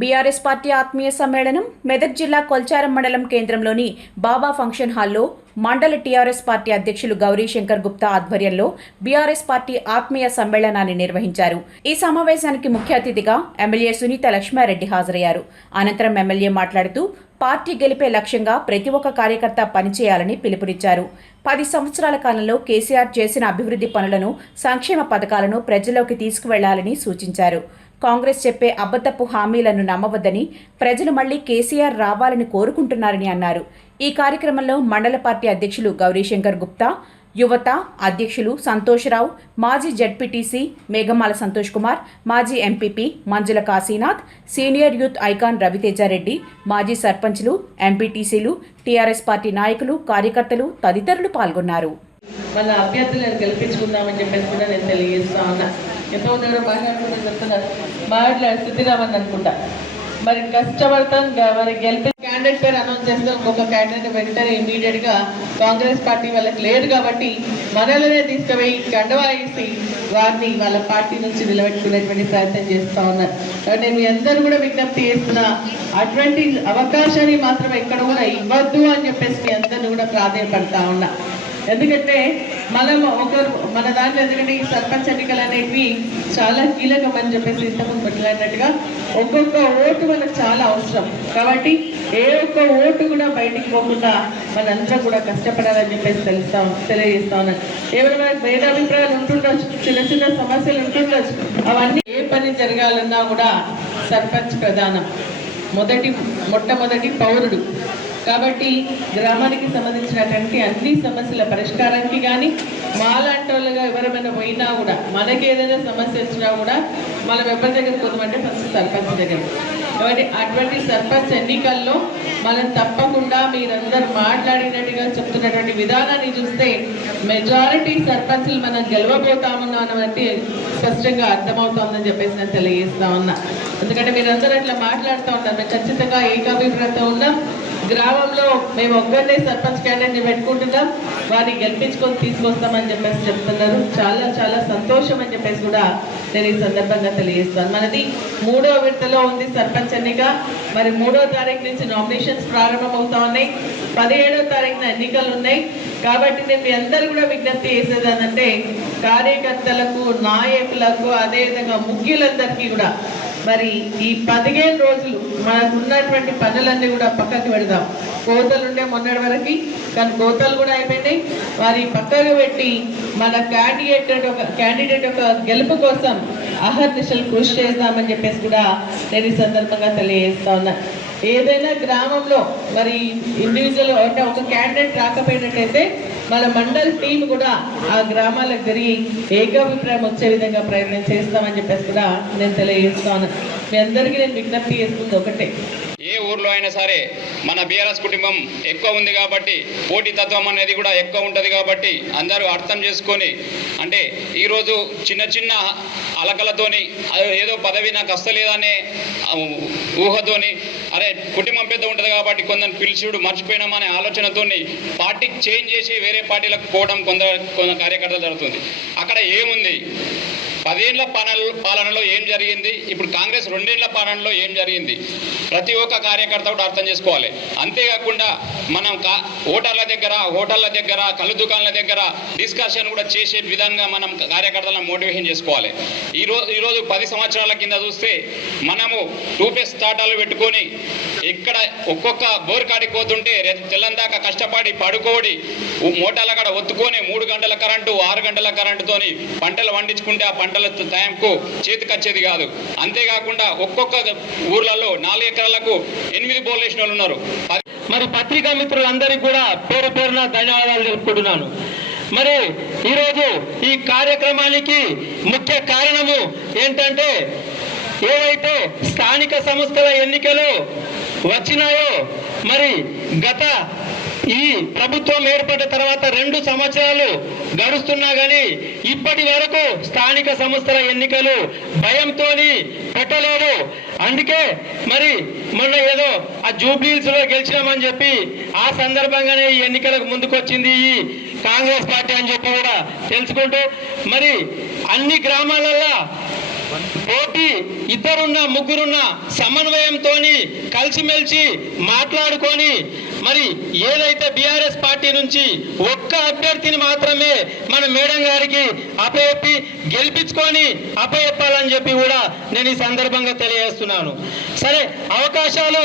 BRS party ఆత్మీయ సమ్మేళనం మెదక్ జిల్లా కొల్చారం మండలం కేంద్రంలోని బాబా ఫంక్షన్ హాల్లో మండల టీఆర్ఎస్ పార్టీ అధ్యక్షులు గౌరీశంకర్ గుప్తా ఆధ్వర్యంలో బీఆర్ఎస్ పార్టీ ఆత్మీయ సమ్మేళనాన్ని నిర్వహించారు. ఈ సమావేశానికి ముఖ్య అతిథిగా ఎమ్మెల్యే సునీత లక్ష్మారెడ్డి హాజరయ్యారు. అనంతరం ఎమ్మెల్యే మాట్లాడుతూ పార్టీ గెలిపే లక్ష్యంగా ప్రతి ఒక్క కార్యకర్త పనిచేయాలని పిలుపునిచ్చారు. 10 సంవత్సరాల కాలంలో కేసీఆర్ చేసిన అభివృద్ధి పనులను, సంక్షేమ పథకాలను ప్రజల్లోకి తీసుకువెళ్లాలని సూచించారు. కాంగ్రెస్ చెప్పే అబద్ధపు హామీలను నమ్మవద్దని, ప్రజలు మళ్లీ కేసీఆర్ రావాలని కోరుకుంటున్నారని అన్నారు. ఈ కార్యక్రమంలో మండల పార్టీ అధ్యక్షులు గౌరీశంకర్ గుప్తా, యువత అధ్యక్షులు సంతోష్రావు, మాజీ జడ్పీటీసీ మేఘమాల సంతోష్ కుమార్, మాజీ ఎంపీపీ మంజుల Kashinath, senior youth icon Ravi Teja Reddy, మాజీ సర్పంచ్లు, ఎంపీటీసీలు, టీఆర్ఎస్ పార్టీ నాయకులు, కార్యకర్తలు తదితరులు పాల్గొన్నారు. మన అభ్యర్థులను గెలిపించుకుందామని చెప్పేసి కూడా నేను తెలియజేస్తా ఉన్నా. ఎంతో దగ్గర మాట్లాడుకుంటూ చెప్తున్నారు, మాట్లాడే సిద్ధిరామని అనుకుంటా. మరి కష్టపడతాం, మరి గెలిపి క్యాండిడేట్ పేరు అనౌన్స్ చేస్తే ఇంకొక క్యాండిడేట్ వెంటనే ఇమీడియట్గా కాంగ్రెస్ పార్టీ వాళ్ళకి లేదు కాబట్టి మనలోనే తీసుకుపోయి కండవా వేసి వారిని వాళ్ళ పార్టీ నుంచి నిలబెట్టుకునేటువంటి ప్రయత్నం చేస్తూ ఉన్నారు. నేను మీ అందరూ కూడా విజ్ఞప్తి చేస్తున్నా, అటువంటి అవకాశాన్ని మాత్రం ఎక్కడ కూడా ఇవ్వద్దు అని చెప్పేసి మీ అందరిని కూడా ప్రాధాన్యపడతా ఉన్నా. ఎందుకంటే మన దాంట్లో ఎందుకంటే ఈ సర్పంచ్ ఎన్నికలు అనేవి చాలా కీలకం అని చెప్పేసి ఇంతకుముందు మాట్లాడినట్టుగా ఒక్కొక్క ఓటు మనకు చాలా అవసరం. కాబట్టి ఏ ఒక్క ఓటు కూడా బయటికి పోకుండా మనందరం కూడా కష్టపడాలని చెప్పేసి తెలియజేస్తా ఉన్నాను. ఏమైనా మనకు భేదాభిప్రాయాలు ఉంటుండొచ్చు, చిన్న చిన్న సమస్యలు ఉంటుండొచ్చు. అవన్నీ ఏ పని జరగాలన్నా కూడా సర్పంచ్ ప్రధానం, మొట్టమొదటి పౌరుడు. కాబట్టి గ్రామానికి సంబంధించినటువంటి అన్ని సమస్యల పరిష్కారానికి కానీ మాలాంటి వాళ్ళగా ఎవరైనా పోయినా కూడా మనకి ఏదైనా సమస్య వచ్చినా కూడా మనం ఎవరి దగ్గర పోతామంటే ఫస్ట్ సర్పంచ్ దగ్గర. కాబట్టి అటువంటి సర్పంచ్ ఎన్నికల్లో మనం తప్పకుండా మీరందరూ మాట్లాడినట్టుగా చెప్తున్నటువంటి విధానాన్ని చూస్తే మెజారిటీ సర్పంచ్లు మనం గెలవబోతామన్నది స్పష్టంగా అర్థమవుతోందని చెప్పేసి నేను తెలియజేస్తా ఉన్నా. ఎందుకంటే మీరందరూ అట్లా మాట్లాడుతూ ఉన్నారు. మేము ఖచ్చితంగా ఏకాభిప్రాయంతో ఉన్నాం. గ్రామంలో మేము ఒక్కరినే సర్పంచ్ క్యాండిడేట్ని పెట్టుకుంటున్నాం, వారిని గెలిపించుకొని తీసుకొస్తామని చెప్పేసి చెప్తున్నారు. చాలా చాలా సంతోషం అని చెప్పేసి కూడా నేను ఈ సందర్భంగా తెలియజేస్తాను. మనది 3వ విడతలో ఉంది సర్పంచ్ ఎన్నిక. మరి 3వ తారీఖు నుంచి నామినేషన్స్ ప్రారంభమవుతా ఉన్నాయి, 17వ తారీఖున ఎన్నికలు ఉన్నాయి. కాబట్టి నేను మీ అందరూ కూడా విజ్ఞప్తి చేసేది ఏంటంటే కార్యకర్తలకు, నాయకులకు, అదేవిధంగా ముఖ్యులందరికీ కూడా మరి ఈ 15 రోజులు మనకు ఉన్నటువంటి పనులన్నీ కూడా పక్కకు పెడదాం. కోతలు ఉండే మొన్నటి వరకు, కానీ కోతలు కూడా అయిపోయినాయి. వారి పక్కకు పెట్టి మన క్యాండిడేట్ యొక్క గెలుపు కోసం అహర్నిశలు కృషి చేద్దామని చెప్పేసి కూడా నేను ఈ సందర్భంగా తెలియజేస్తా ఉన్నా. ఏదైనా గ్రామంలో మరి ఇండివిజువల్ అంటే ఒక క్యాండిడేట్ రాకపోయినట్టయితే మన మండల్ టీం కూడా ఆ గ్రామాలకు తిరిగి ఏకాభిప్రాయం వచ్చే విధంగా ప్రయత్నం చేస్తామని చెప్పేసి కూడా నేను తెలియజేస్తాను. మీ అందరికీ నేను విజ్ఞప్తి చేస్తుంది ఒకటే, ఏ ఊర్లో అయినా సరే మన బీఆర్ఎస్ కుటుంబం ఎక్కువ ఉంది కాబట్టి పోటీతత్వం అనేది కూడా ఎక్కువ ఉంటుంది. కాబట్టి అందరూ అర్థం చేసుకొని, అంటే ఈరోజు చిన్న చిన్న అలకలతోని ఏదో పదవి నాకు వస్తలేదనే ఊహతోని అరే కుటుంబం పెద్ద ఉంటుంది కాబట్టి కొందరు పిలిచుడు మర్చిపోయినామనే ఆలోచనతోని పార్టీకి చేంజ్ చేసి వేరే పార్టీలకు పోవడం కొందరు కార్యకర్తలు జరుగుతుంది. అక్కడ ఏముంది? 10 ఏళ్ల పాలనలో ఏం జరిగింది, ఇప్పుడు కాంగ్రెస్ 2 ఏళ్ల పాలనలో ఏం జరిగింది, ప్రతి ఒక్క కార్యకర్త కూడా అర్థం చేసుకోవాలి. అంతేకాకుండా మనం హోటళ్ళ దగ్గర కళ్ళు దుకాణాల దగ్గర డిస్కషన్ కూడా చేసే విధంగా మనం కార్యకర్తలను మోటివేషన్ చేసుకోవాలి. ఈరోజు 10 సంవత్సరాల కింద చూస్తే మనము 2 పేస్ టాటాలు పెట్టుకొని ఇక్కడ ఒక్కొక్క బోర్ కాడికి పోతుంటే తెల్లందాకా కష్టపడి పడుకోడి మోటార్ల కాడ ఒత్తుకొని 3 గంటల కరెంటు 6 గంటల కరెంటుతోని పంటలు పండించుకుంటే ఆ పంటల టైంకు చేతికి వచ్చేది కాదు. అంతేకాకుండా ఒక్కొక్క ఊర్లలో 4 ఎకరాలకు 8 బోర్లు వేసిన వాళ్ళు ఉన్నారు. మరి పత్రికా మిత్రులందరికీ కూడా పేరు పేరున ధన్యవాదాలు తెలుపుకుంటున్నాను. మరి ఈరోజు ఈ కార్యక్రమానికి ముఖ్య కారణము ఏంటంటే, ఏవైతే స్థానిక సంస్థల ఎన్నికలు వచ్చినాయో, మరి గత ఈ ప్రభుత్వం ఏర్పడిన తర్వాత 2 సంవత్సరాలు గడుస్తున్నా కానీ ఇప్పటి వరకు స్థానిక సంస్థల ఎన్నికలు భయంతో పెట్టలేదు. అందుకే మరి మొన్న ఏదో ఆ జూబ్లీహిల్స్ లో గెలిచినామని చెప్పి ఆ సందర్భంగానే ఈ ఎన్నికలకు ముందుకొచ్చింది ఈ కాంగ్రెస్ పార్టీ అని చెప్పి కూడా తెలుసుకుంటూ, మరి అన్ని గ్రామాలలో పోటీ ఇద్దరున్న ముగ్గురున్న సమన్వయంతో కలిసిమెలిసి మాట్లాడుకొని మరి ఏదైతే బీఆర్ఎస్ పార్టీ నుంచి ఒక్క అభ్యర్థిని మాత్రమే మన మేడం గారికి అప్పచెప్పి గెలిపించుకొని అప్పచెప్పాలని చెప్పి కూడా నేను ఈ సందర్భంగా తెలియజేస్తున్నాను. సరే, అవకాశాలు